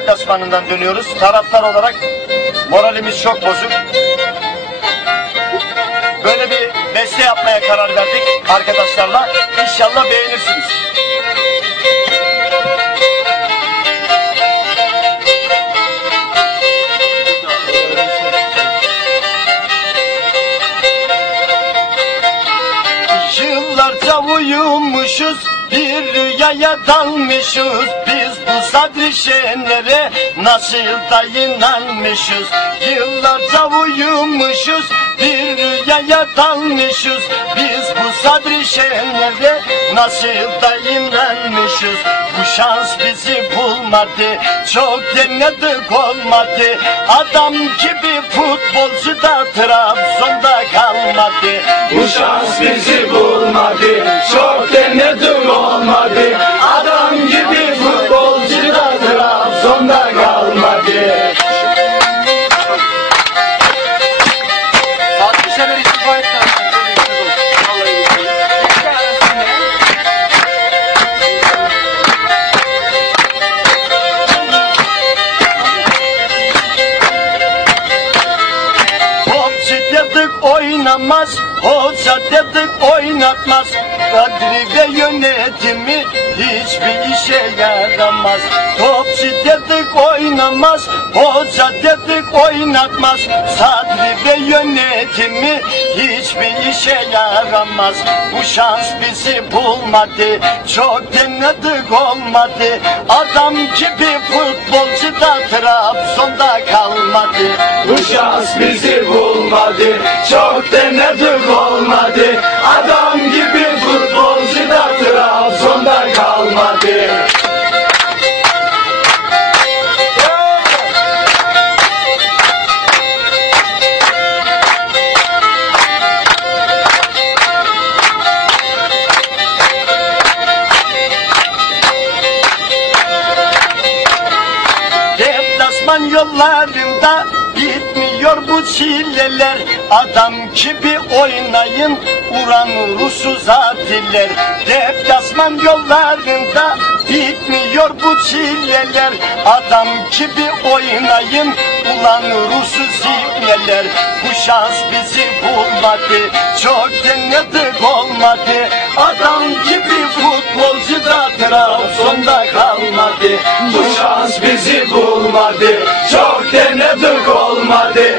deplasmanından dönüyoruz. Taraftar olarak moralimiz çok bozuk. Böyle bir beste yapmaya karar verdik arkadaşlarla. İnşallah beğenirsiniz. Yıllarca uyumuşuz bir rüyaya dalmışız Biz bu Sadri Şenlere nasıl da inanmışız? Yıllarca uyumuşuz bir rüyaya dalmışız. Biz bu Sadri Şenlere nasıl da inanmışız? Bu şans bizi bulmadı çok denedik olmadı. Adam gibi futbolcu da Trabzon'da kalmadı. Bu şans bizi oynamaz, hoca dedik oynatmaz. Kadri ve yönetimi hiçbir işe yaramaz. Topçu dedik oynamaz, hoca dedik oynatmaz. Sadri ve yönetimi hiçbir işe yaramaz. Bu şans bizi bulmadı, çok denedik olmadı. Adam gibi futbolcu da Trabzon'da kalmadı. Bu şans bizi Çok denedik olmadı? Adam gibi futbolcu da Trabzon'da kalmadı. Deplasman yollarında bitmiyor bu çileler Adam gibi oynayın uran Rusuz atiller Deplasman yollarında bitmiyor bu çileler. Adam gibi oynayın ulan Rusuz ibneler Bu şans bizi bulmadı çok denedik olmadı. Adam gibi futbolcu da Trabzon'da kalmadı. Bu şans bizi bulmadı Çok denedik olmadı